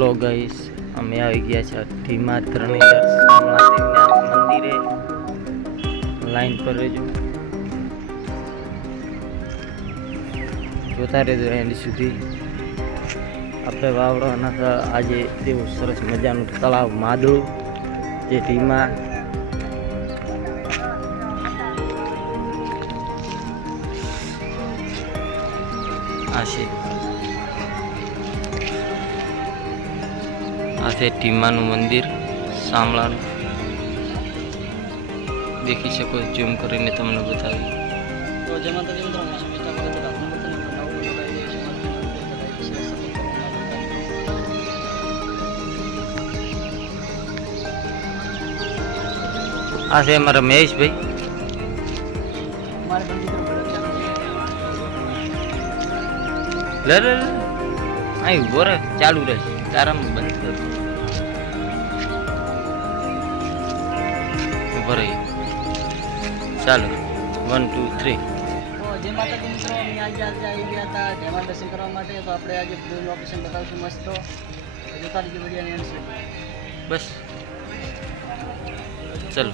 Hello guys, અમે આવી ગયા છે ધીમા ધરણીધર શામળા મંદિરે. લાઈન પર રહેજો, જોતા રહેજો એન્ડ સુધી. આપણે વાવડાના હતા આજે તેવું સરસ મજાનું તળાવ માદળું, જે ધીમા આ છે ધીમાનું મંદિર શામળાનું. દેખી શકો, ઝૂમ કરીને તમને બતાવી. તો જેમાં તો મિત્રો આ છે અમારા મહેશભાઈ. લે લે અહીં ઉભો રહે, ચાલુ રહેશે, તારામાં બંધ કર. ઉભો રહી, ચાલો 1 2 3. જે માતાજી મિત્રો અમે આજે આવી ગયા હતા જેમાં દર્શન કરવા માટે. તો આપણે આજે બ્લુ લોકેશન બતાવશું મસ્ત. જોતા રહીજો વિડીયોની એન્ડ સુધી. બસ ચલો.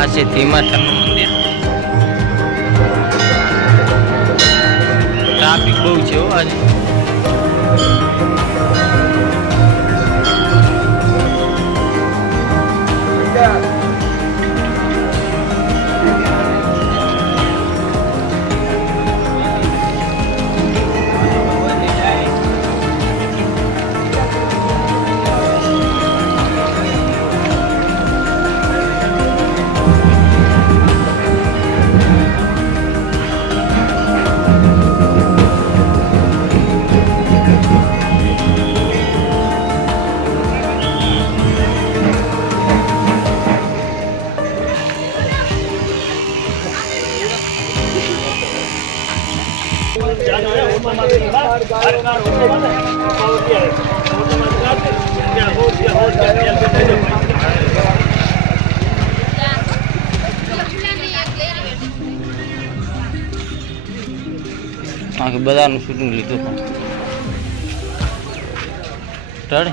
આ છે ધીમાઠાનું મંદિર. ટ્રાફિક બહુ છે હો આજે. આખી બધાનું શૂટિંગ લીધું પણ